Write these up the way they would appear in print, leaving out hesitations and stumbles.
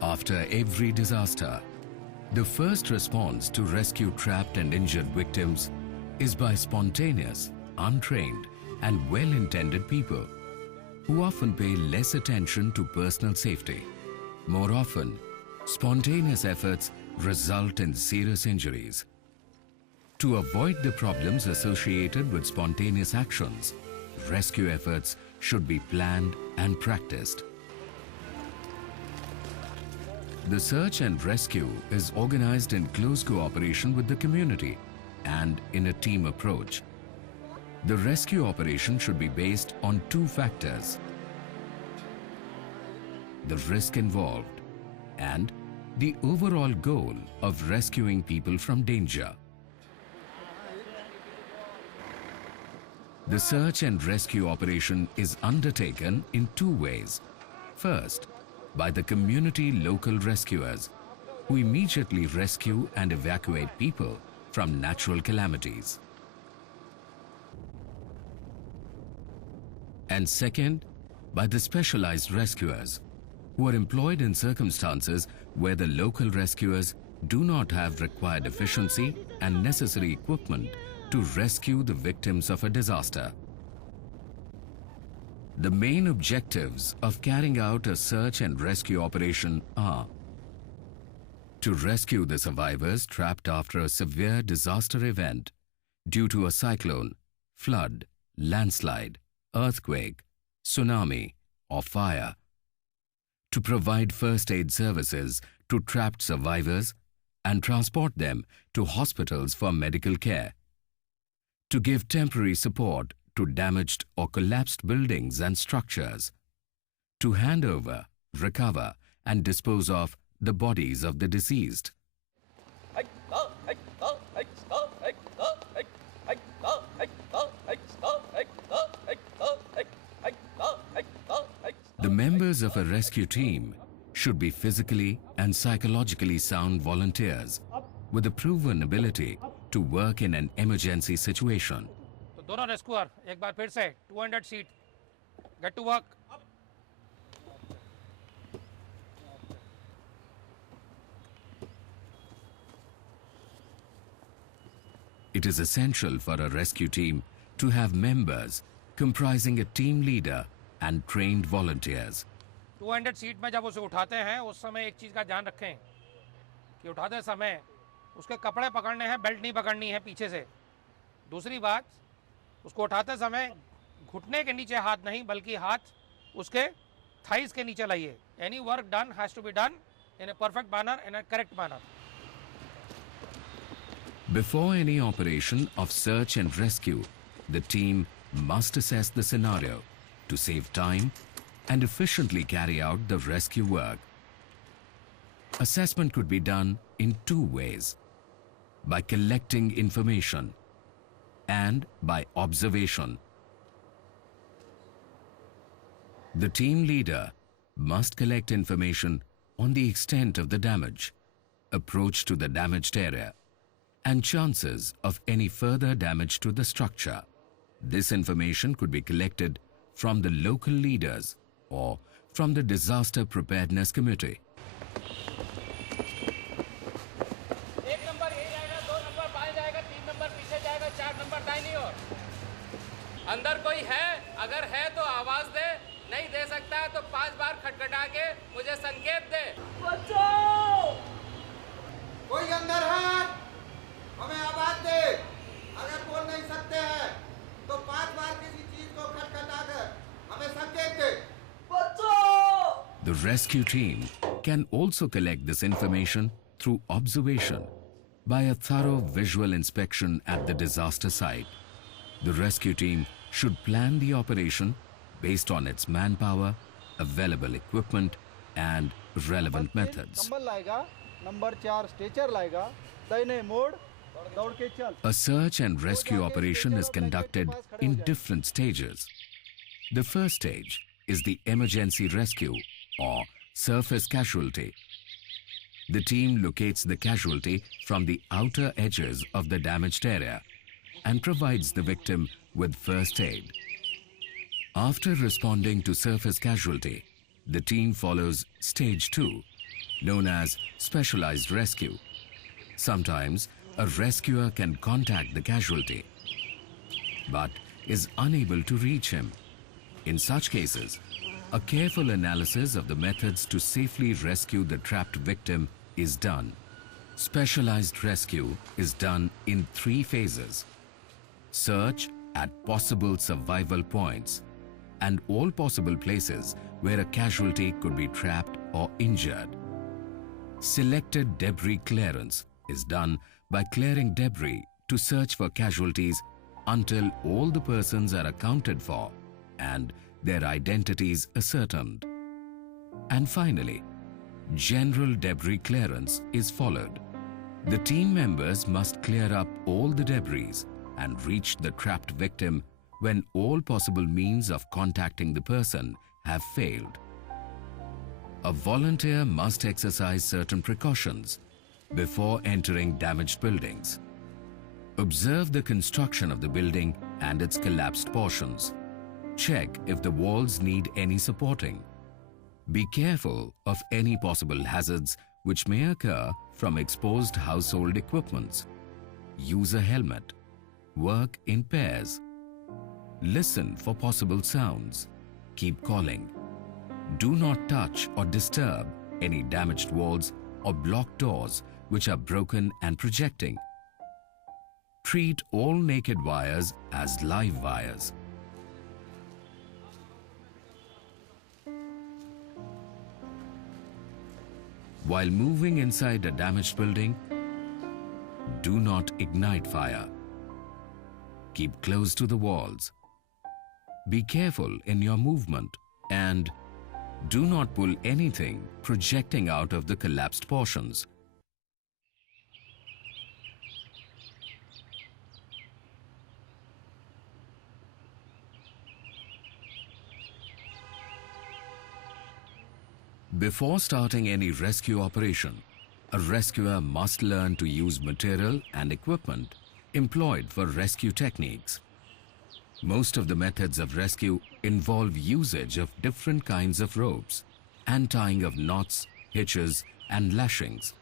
After every disaster, the first response to rescue trapped and injured victims is by spontaneous, untrained, and well-intended people who often pay less attention to personal safety. More often, spontaneous efforts result in serious injuries. To avoid the problems associated with spontaneous actions, rescue efforts should be planned and practiced. The search and rescue is organized in close cooperation with the community and in a team approach. The rescue operation should be based on two factors: the risk involved and the overall goal of rescuing people from danger. The search and rescue operation is undertaken in two ways. First, by the community local rescuers, who immediately rescue and evacuate people from natural calamities. And second, by the specialized rescuers, who are employed in circumstances where the local rescuers do not have required efficiency and necessary equipment to rescue the victims of a disaster. The main objectives of carrying out a search and rescue operation are to rescue the survivors trapped after a severe disaster event due to a cyclone, flood, landslide, earthquake, tsunami, or fire, to provide first aid services to trapped survivors and transport them to hospitals for medical care, to give temporary support to damaged or collapsed buildings and structures, to hand over, recover, and dispose of the bodies of the deceased. The members of a rescue team should be physically and psychologically sound volunteers with a proven ability to work in an emergency situation. तो दोनों rescuer एक बार फिर से 200 seat get to work. It is essential for a rescue team to have members comprising a team leader and trained volunteers. 200 seat में जब उसे उठाते हैं उस समय एक चीज़ का ध्यान रखें कि उठाते समय उसके कपड़े पकड़ने हैं, बेल्ट नहीं पकड़नी है पीछे से. दूसरी बात, उसको उठाते समय घुटने के नीचे हाथ नहीं बल्कि हाथ उसके थाइस के नीचे लाइए. Any work done has to be done in a perfect manner, in a correct manner. Before any operation of search and rescue, the team must assess the scenario to save time and efficiently carry out the rescue work. Assessment could be done in two ways: by collecting information and by observation. The team leader must collect information on the extent of the damage, approach to the damaged area, and chances of any further damage to the structure. This information could be collected from the local leaders or from the Disaster Preparedness Committee. एक number यही जाएगा, 2 number बाएं जाएगा, 3 number पीछे जाएगा, 4 number दाहिनी ओर. अंदर कोई है? अगर है तो आवाज दे, नहीं दे सकता है तो 5 बार खटखटा के मुझे संकेत दे. बचाओ! कोई अंदर है? हमें आवाज दे. अगर बोल नहीं सकते हैं तो 5 बार किसी चीज को खटखटाकर हमें संकेत दे. बचाओ! The rescue team can also collect this information through observation by a thorough visual inspection at the disaster site. The rescue team should plan the operation based on its manpower, available equipment, and relevant methods. कंबल लाएगा, number 4 stretcher लाएगा, दाहिने मोड़, दौड़ के चल. A search and rescue operation is conducted in different stages. The first stage is the emergency rescue or surface casualty. The team locates the casualty from the outer edges of the damaged area and provides the victim with first aid. After responding to surface casualty, the team follows stage 2, known as specialized rescue. Sometimes a rescuer can contact the casualty, but is unable to reach him. In such cases, a careful analysis of the methods to safely rescue the trapped victim is done. Specialized rescue is done in 3 phases: search at possible survival points and all possible places where a casualty could be trapped or injured. Selected debris clearance is done by clearing debris to search for casualties until all the persons are accounted for and their identities ascertained. And finally, general debris clearance is followed. The team members must clear up all the debris and reach the trapped victim when all possible means of contacting the person have failed. A volunteer must exercise certain precautions before entering damaged buildings. Observe the construction of the building and its collapsed portions. Check if the walls need any supporting. Be careful of any possible hazards which may occur from exposed household equipments. Use a helmet. Work in pairs. Listen for possible sounds. Keep calling. Do not touch or disturb any damaged walls or blocked doors which are broken and projecting. Treat all naked wires as live wires. While moving inside a damaged building, do not ignite fire. Keep close to the walls. Be careful in your movement and do not pull anything projecting out of the collapsed portions. Before starting any rescue operation, a rescuer must learn to use material and equipment employed for rescue techniques. Most of the methods of rescue involve usage of different kinds of ropes and tying of knots, hitches, and lashings,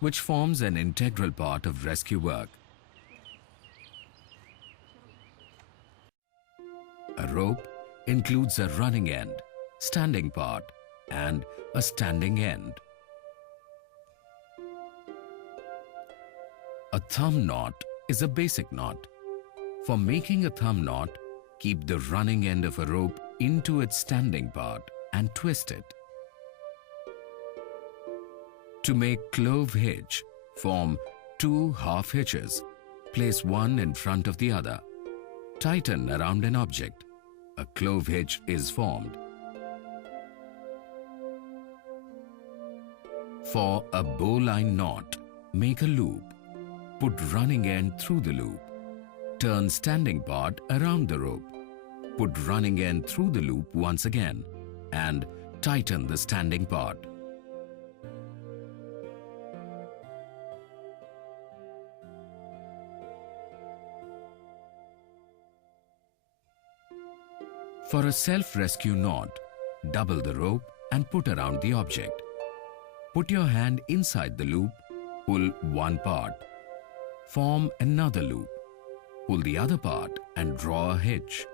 which forms an integral part of rescue work. A rope includes a running end, standing part, and a standing end. A thumb knot is a basic knot. For making a thumb knot, keep the running end of a rope into its standing part and twist it. To make clove hitch, form 2 half hitches. Place one in front of the other. Tighten around an object. A clove hitch is formed. For a bowline knot, make a loop. Put running end through the loop. Turn standing part around the rope. Put running end through the loop once again and tighten the standing part. For a self-rescue knot, double the rope and put around the object. Put your hand inside the loop, pull one part. Form another loop. Pull the other part and draw a hitch.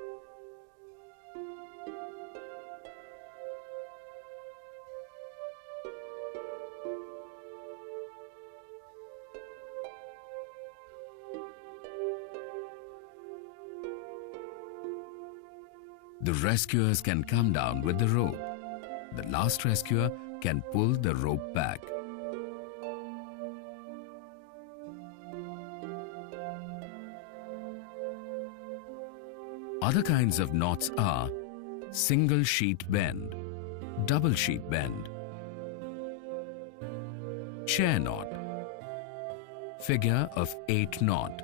The rescuers can come down with the rope. The last rescuer can pull the rope back. Other kinds of knots are single sheet bend, double sheet bend, chair knot, figure of 8 knot,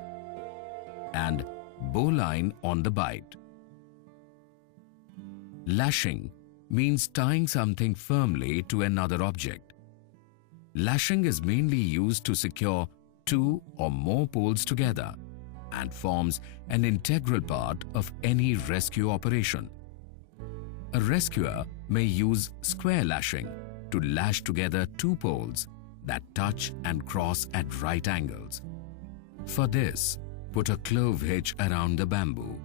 and bowline on the bite. Lashing means tying something firmly to another object. Lashing is mainly used to secure 2 or more poles together and forms an integral part of any rescue operation. A rescuer may use square lashing, to lash together two poles that touch and cross at right angles. For this, put a clove hitch around the bamboo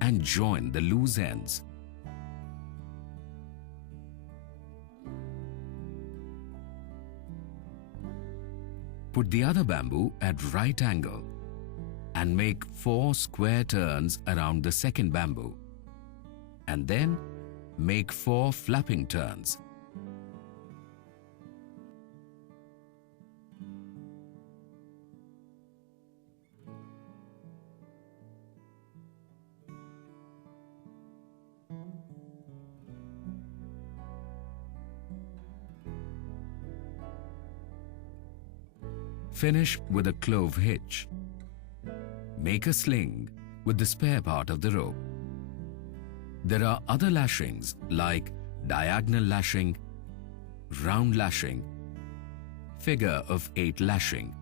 and join the loose ends. Put the other bamboo at right angle and make 4 square turns around the second bamboo, and then make 4 flapping turns. Finish with a clove hitch. Make a sling with the spare part of the rope. There are other lashings like diagonal lashing, round lashing, figure of 8 lashing.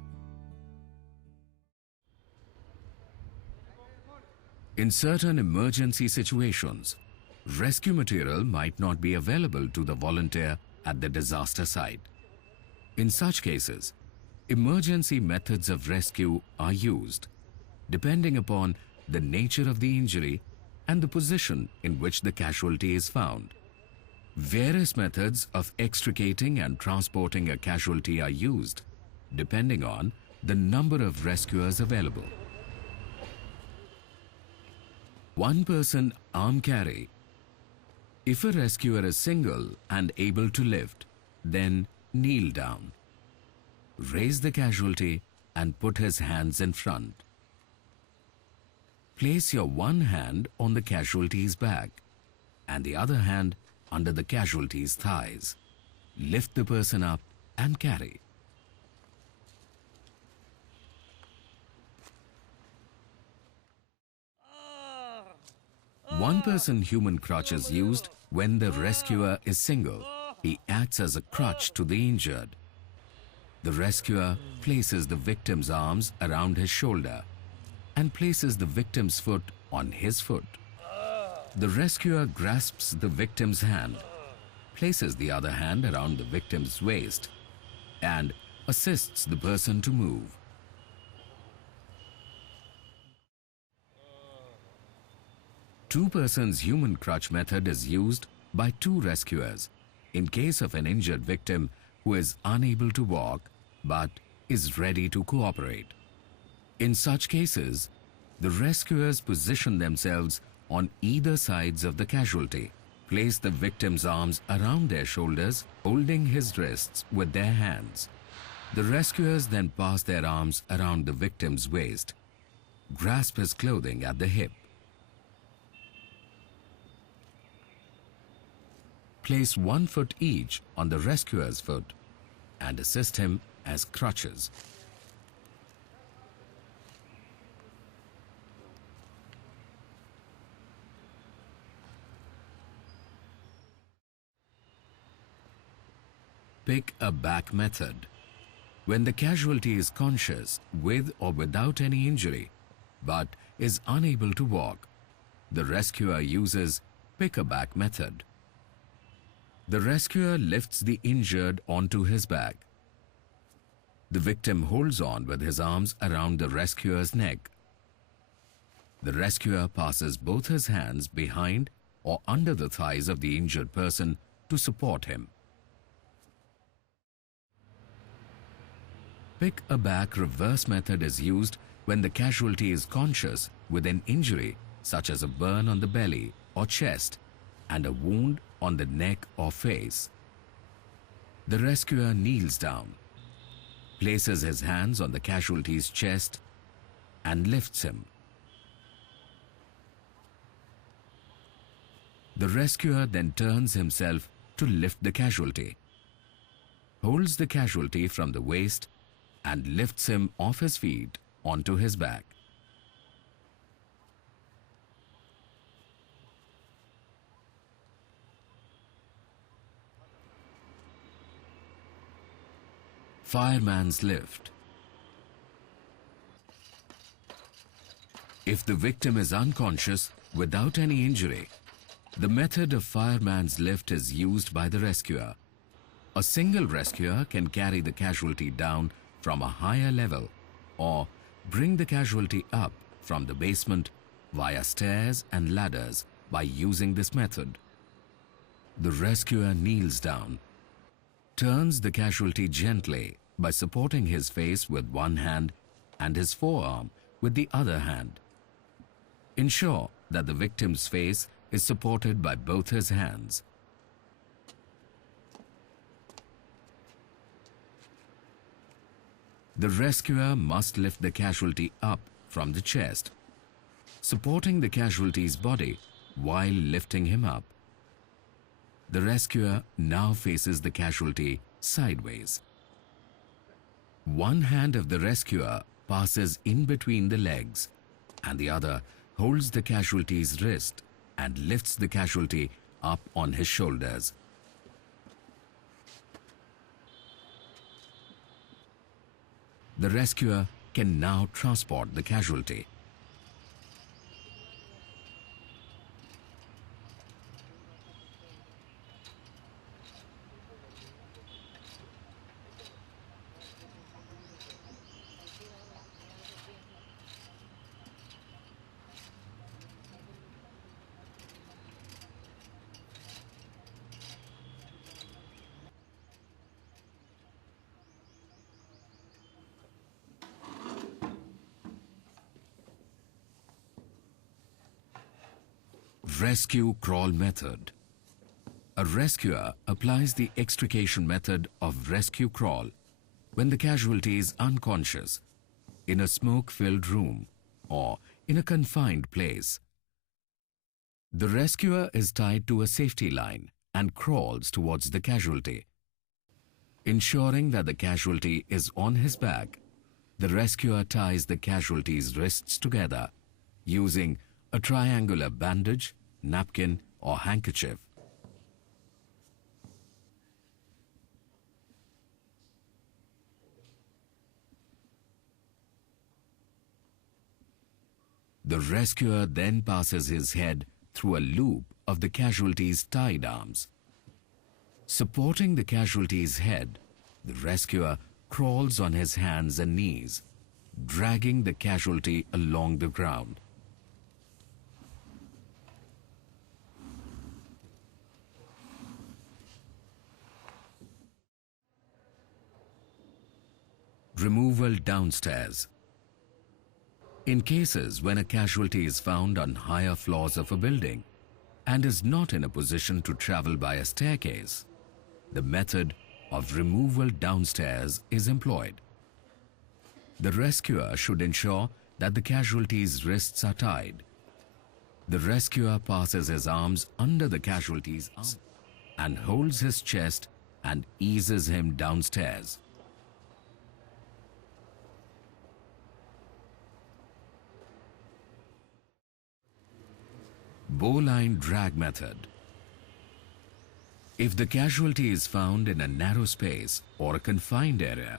In certain emergency situations, rescue material might not be available to the volunteer at the disaster site. In such cases, emergency methods of rescue are used, depending upon the nature of the injury and the position in which the casualty is found. Various methods of extricating and transporting a casualty are used, depending on the number of rescuers available. One-person arm carry. If a rescuer is single and able to lift, then kneel down. Raise the casualty and put his hands in front. Place your one hand on the casualty's back and the other hand under the casualty's thighs. Lift the person up and carry. One-person human crutch is used when the rescuer is single. He acts as a crutch to the injured. The rescuer places the victim's arms around his shoulder and places the victim's foot on his foot. The rescuer grasps the victim's hand, places the other hand around the victim's waist, and assists the person to move. Two-persons human crutch method is used by 2 rescuers in case of an injured victim who is unable to walk but is ready to cooperate. In such cases, the rescuers position themselves on either sides of the casualty, place the victim's arms around their shoulders, holding his wrists with their hands. The rescuers then pass their arms around the victim's waist, grasp his clothing at the hip, place 1 foot each on the rescuer's foot and assist him as crutches. Pick a back method. When the casualty is conscious with or without any injury but is unable to walk, the rescuer uses pick a back method. The rescuer lifts the injured onto his back. The victim holds on with his arms around the rescuer's neck. The rescuer passes both his hands behind or under the thighs of the injured person to support him. Pick a back reverse method is used when the casualty is conscious with an injury such as a burn on the belly or chest and a wound on the neck or face. The rescuer kneels down, places his hands on the casualty's chest and lifts him. The rescuer then turns himself to lift the casualty, holds the casualty from the waist and lifts him off his feet onto his back. Fireman's lift. If the victim is unconscious without any injury, the method of fireman's lift is used by the rescuer. A single rescuer can carry the casualty down from a higher level or bring the casualty up from the basement via stairs and ladders by using this method. The rescuer kneels down, turns the casualty gently by supporting his face with one hand and his forearm with the other hand. Ensure that the victim's face is supported by both his hands. The rescuer must lift the casualty up from the chest, supporting the casualty's body while lifting him up. The rescuer now faces the casualty sideways. One hand of the rescuer passes in between the legs and the other holds the casualty's wrist and lifts the casualty up on his shoulders. The rescuer can now transport the casualty. Rescue crawl method. A rescuer applies the extrication method of rescue crawl when the casualty is unconscious, in a smoke-filled room, or in a confined place. The rescuer is tied to a safety line and crawls towards the casualty. Ensuring that the casualty is on his back, the rescuer ties the casualty's wrists together using a triangular bandage, napkin, or handkerchief. The rescuer then passes his head through a loop of the casualty's tied arms. Supporting the casualty's head, the rescuer crawls on his hands and knees, dragging the casualty along the ground. Removal downstairs. In cases when a casualty is found on higher floors of a building and is not in a position to travel by a staircase, the method of removal downstairs is employed. The rescuer should ensure that the casualty's wrists are tied. The rescuer passes his arms under the casualty's arms and holds his chest and eases him downstairs. Bowline drag method. If the casualty is found in a narrow space or a confined area,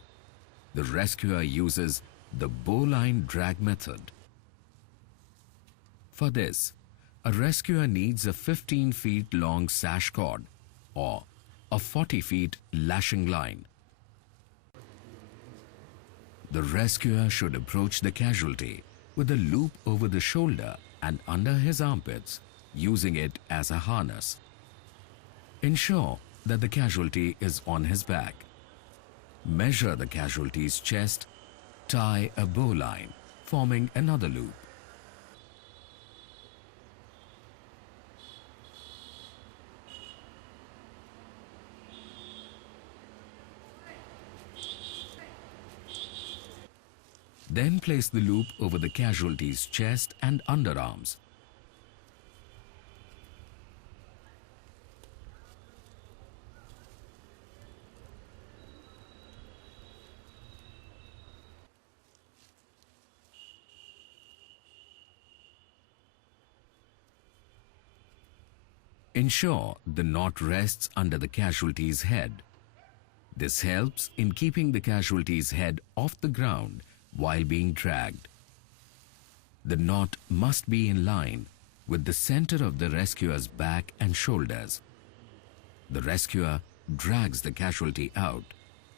the rescuer uses the bowline drag method. For this, a rescuer needs a 15 feet long sash cord or a 40 feet lashing line. The rescuer should approach the casualty with a loop over the shoulder and under his armpits, using it as a harness. Ensure that the casualty is on his back. Measure the casualty's chest, tie a bowline, forming another loop. Then place the loop over the casualty's chest and underarms. Ensure the knot rests under the casualty's head. This helps in keeping the casualty's head off the ground while being dragged. The knot must be in line with the center of the rescuer's back and shoulders. The rescuer drags the casualty out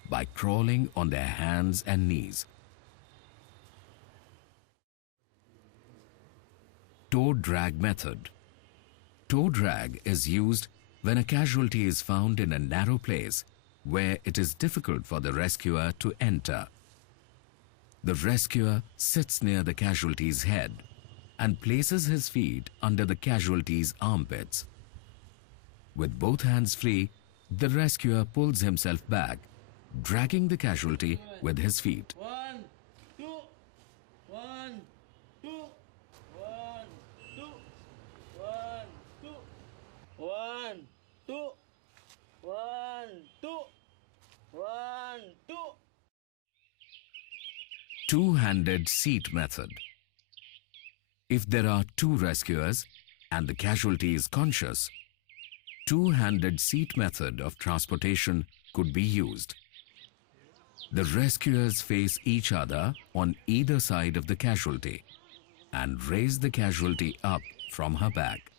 by crawling on their hands and knees. Toe drag method. Toe drag is used when a casualty is found in a narrow place where it is difficult for the rescuer to enter. The rescuer sits near the casualty's head and places his feet under the casualty's armpits. With both hands free, the rescuer pulls himself back, dragging the casualty with his feet. 1, 2, 1, 2, 1, 2, 1, 2, 1, 2, 1, 2, 1, 2. Two-handed seat method. If there are two rescuers and the casualty is conscious, two-handed seat method of transportation could be used. The rescuers face each other on either side of the casualty and raise the casualty up from her back.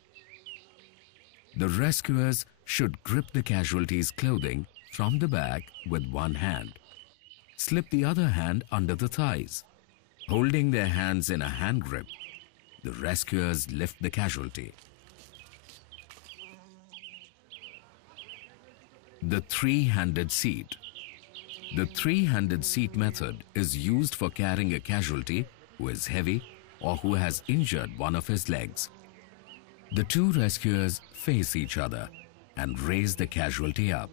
The rescuers should grip the casualty's clothing from the back with one hand. Slip the other hand under the thighs. Holding their hands in a hand grip, the rescuers lift the casualty. The three-handed seat. The three-handed seat method is used for carrying a casualty who is heavy or who has injured one of his legs. The two rescuers face each other and raise the casualty up.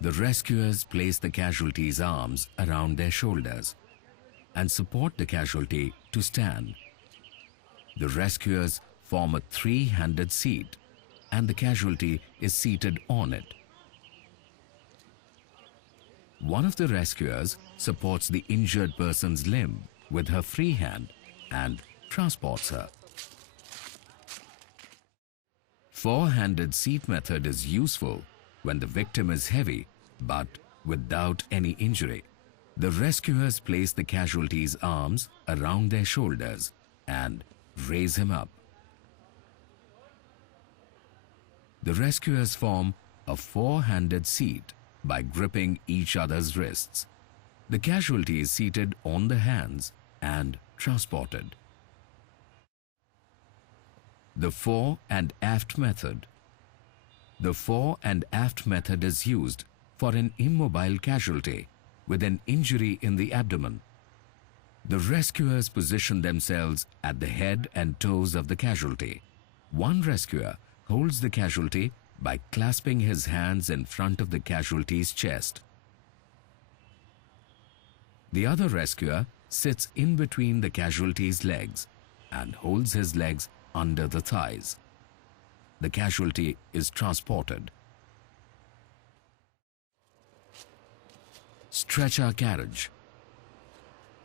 The rescuers place the casualty's arms around their shoulders and support the casualty to stand. The rescuers form a three-handed seat and the casualty is seated on it. One of the rescuers supports the injured person's limb with her free hand and transports her. Four-handed seat method is useful when the victim is heavy but without any injury. The rescuers place the casualty's arms around their shoulders and raise him up. The rescuers form a four-handed seat by gripping each other's wrists. The casualty is seated on the hands and transported. The fore and aft method. The fore and aft method is used for an immobile casualty with an injury in the abdomen. The rescuers position themselves at the head and toes of the casualty. One rescuer holds the casualty by clasping his hands in front of the casualty's chest. The other rescuer sits in between the casualty's legs and holds his legs under the thighs. The casualty is transported. Stretcher carriage.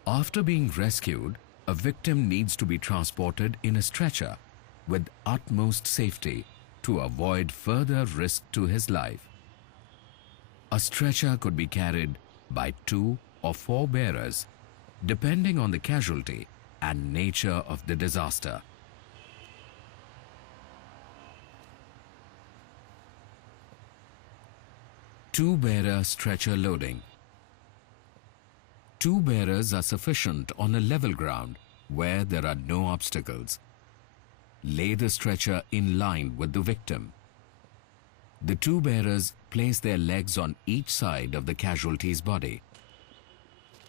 After being rescued, a victim needs to be transported in a stretcher with utmost safety to avoid further risk to his life. A stretcher could be carried by 2 or 4 bearers, depending on the casualty and nature of the disaster. Two-bearer stretcher loading. 2 bearers are sufficient on a level ground where there are no obstacles. Lay the stretcher in line with the victim. The 2 bearers place their legs on each side of the casualty's body,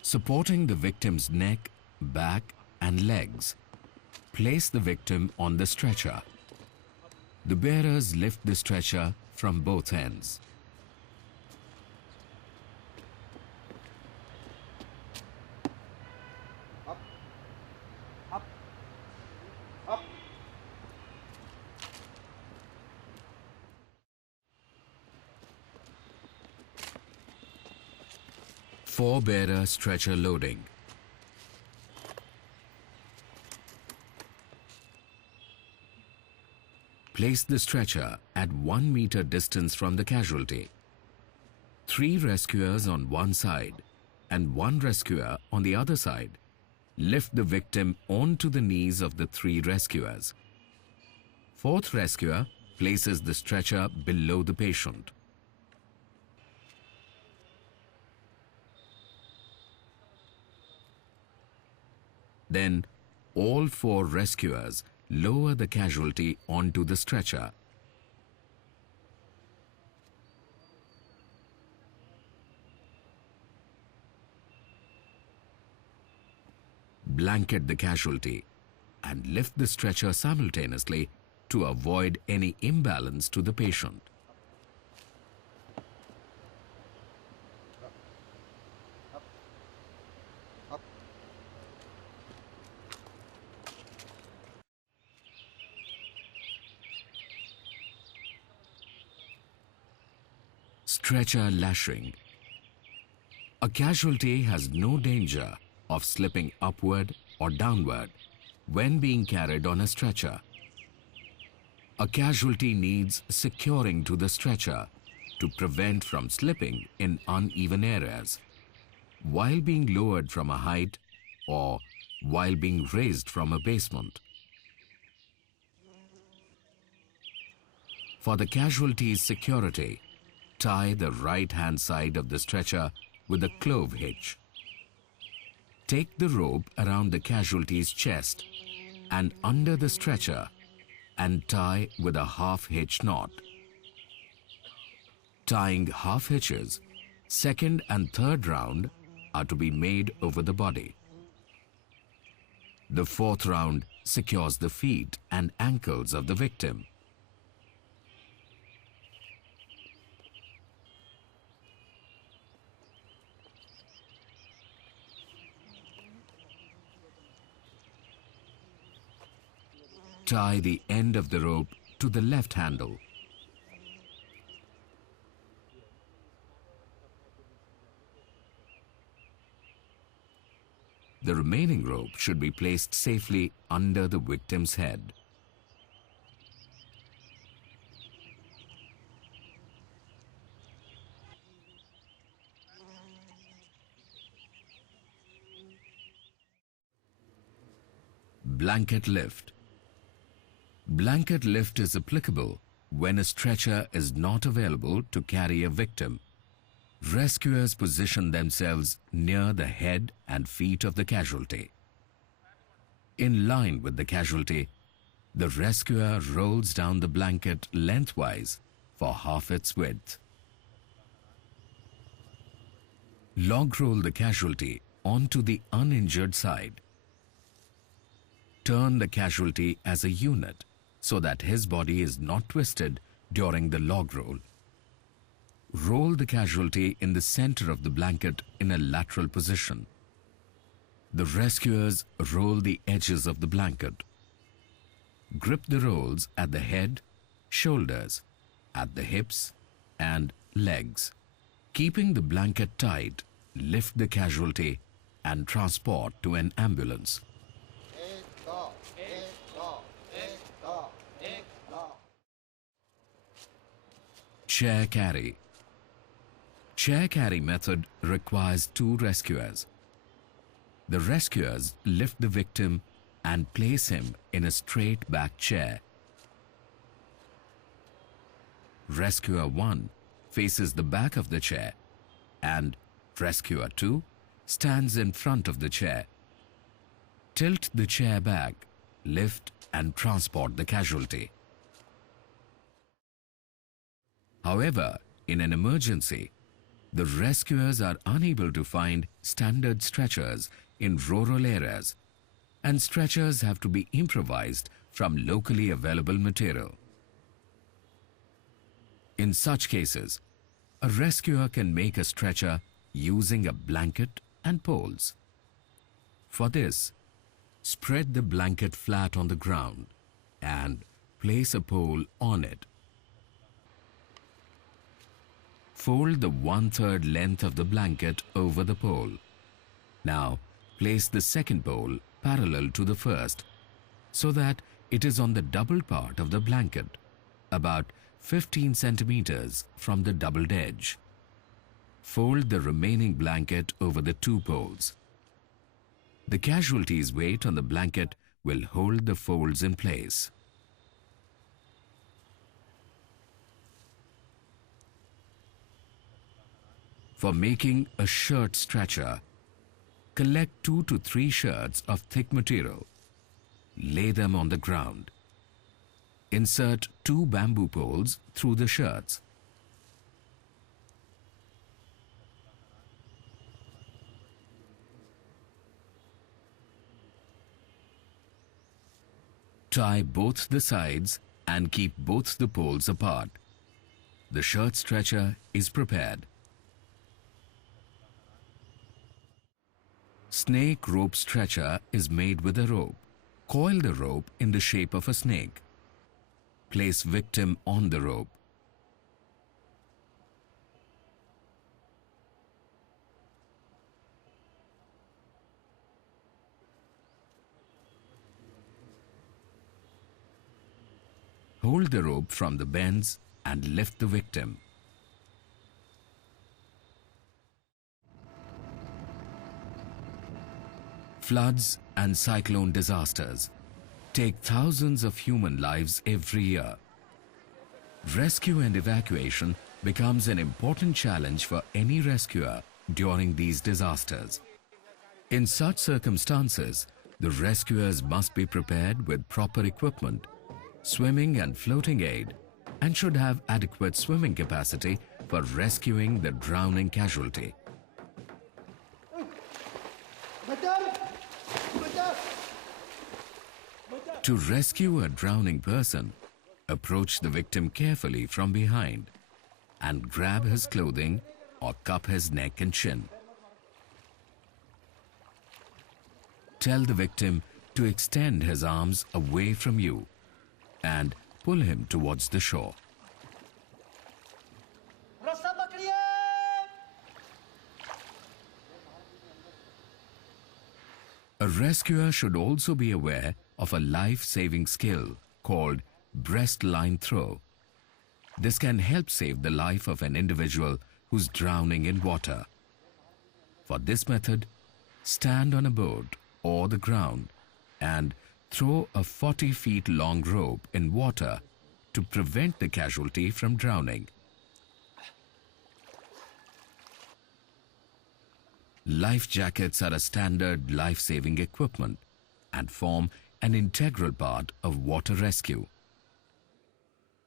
supporting the victim's neck, back, and legs. Place the victim on the stretcher. The bearers lift the stretcher from both ends. Four-bearer stretcher loading. Place the stretcher at 1 meter distance from the casualty. 3 rescuers on one side and 1 rescuer on the other side lift the victim onto the knees of the 3 rescuers. 4th rescuer places the stretcher below the patient. Then, all 4 rescuers lower the casualty onto the stretcher. Blanket the casualty and lift the stretcher simultaneously to avoid any imbalance to the patient. Stretcher lashing. A casualty has no danger of slipping upward or downward when being carried on a stretcher. A casualty needs securing to the stretcher to prevent from slipping in uneven areas while being lowered from a height or while being raised from a basement. For the casualty's security, tie the right-hand side of the stretcher with a clove hitch. Take the rope around the casualty's chest and under the stretcher and tie with a half-hitch knot. Tying half hitches, second and third round are to be made over the body. The fourth round secures the feet and ankles of the victim. Tie the end of the rope to the left handle. The remaining rope should be placed safely under the victim's head. Blanket lift. Blanket lift is applicable when a stretcher is not available to carry a victim. Rescuers position themselves near the head and feet of the casualty. In line with the casualty, the rescuer rolls down the blanket lengthwise for half its width. Log roll the casualty onto the uninjured side. Turn the casualty as a unit so that his body is not twisted during the log roll. Roll the casualty in the center of the blanket in a lateral position. The rescuers roll the edges of the blanket. Grip the rolls at the head, shoulders, at the hips, and legs. Keeping the blanket tight, lift the casualty and transport to an ambulance. Chair carry. Chair carry method requires 2 rescuers. The rescuers lift the victim and place him in a straight back chair. Rescuer 1 faces the back of the chair and rescuer 2 stands in front of the chair. Tilt the chair back, lift and transport the casualty. However, in an emergency, the rescuers are unable to find standard stretchers in rural areas, and stretchers have to be improvised from locally available material. In such cases, a rescuer can make a stretcher using a blanket and poles. For this, spread the blanket flat on the ground and place a pole on it. Fold the 1/3 length of the blanket over the pole. Now, place the second pole parallel to the first so that it is on the double part of the blanket, about 15 centimeters from the doubled edge. Fold the remaining blanket over the 2 poles. The casualty's weight on the blanket will hold the folds in place. For making a shirt stretcher, Collect 2 to 3 shirts of thick material. Lay them on the ground. Insert 2 bamboo poles through the shirts. Tie both the sides and keep both the poles apart. The shirt stretcher is prepared. Snake rope stretcher is made with a rope. Coil the rope in the shape of a snake. Place victim on the rope. Hold the rope from the bends and lift the victim. Floods and cyclone disasters take thousands of human lives every year. Rescue and evacuation becomes an important challenge for any rescuer during these disasters. In such circumstances, the rescuers must be prepared with proper equipment, swimming and floating aid, and should have adequate swimming capacity for rescuing the drowning casualty. To rescue a drowning person, approach the victim carefully from behind and grab his clothing or cup his neck and chin. Tell the victim to extend his arms away from you and pull him towards the shore. A rescuer should also be aware of a life-saving skill called breast line throw. This can help save the life of an individual who's drowning in water. For this method, stand on a boat or the ground and throw a 40 feet long rope in water to prevent the casualty from drowning. Life jackets are a standard life-saving equipment and form an integral part of water rescue.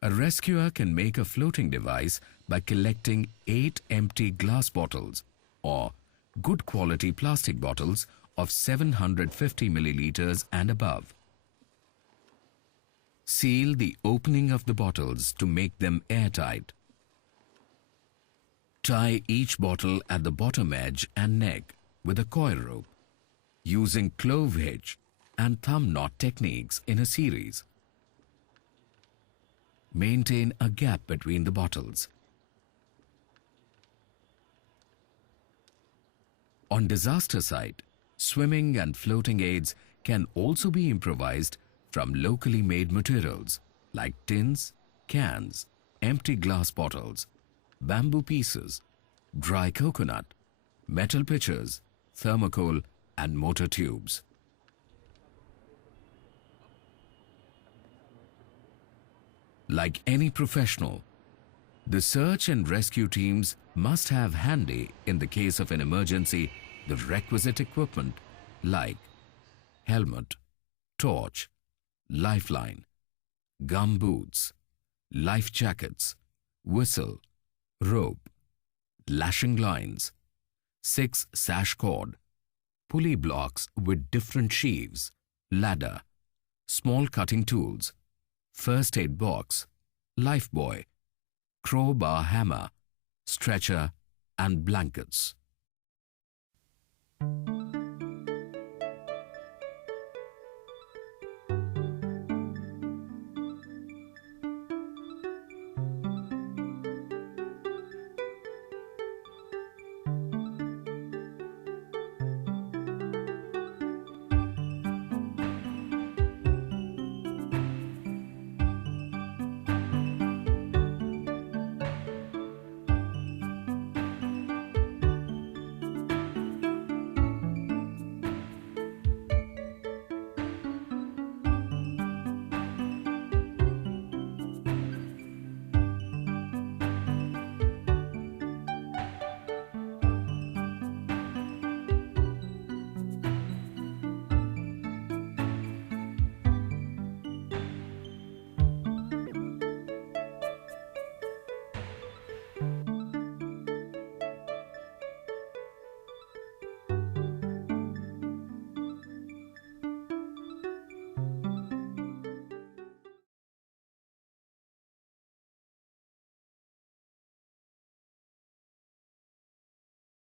A rescuer can make a floating device by collecting 8 empty glass bottles or good quality plastic bottles of 750 milliliters and above. Seal the opening of the bottles to make them airtight. Tie each bottle at the bottom edge and neck with a coil rope, using clove hitch and thumb knot techniques in a series. Maintain a gap between the bottles. On disaster site, swimming and floating aids can also be improvised from locally made materials like tins, cans, empty glass bottles, bamboo pieces, dry coconut, metal pitchers, thermocol, and motor tubes. Like any professional, the search and rescue teams must have handy, in the case of an emergency, the requisite equipment like helmet, torch, lifeline, gum boots, life jackets, whistle, rope, lashing lines, 6 sash cord, pulley blocks with different sheaves, ladder, small cutting tools, first aid box, life buoy, crowbar hammer, stretcher, and blankets.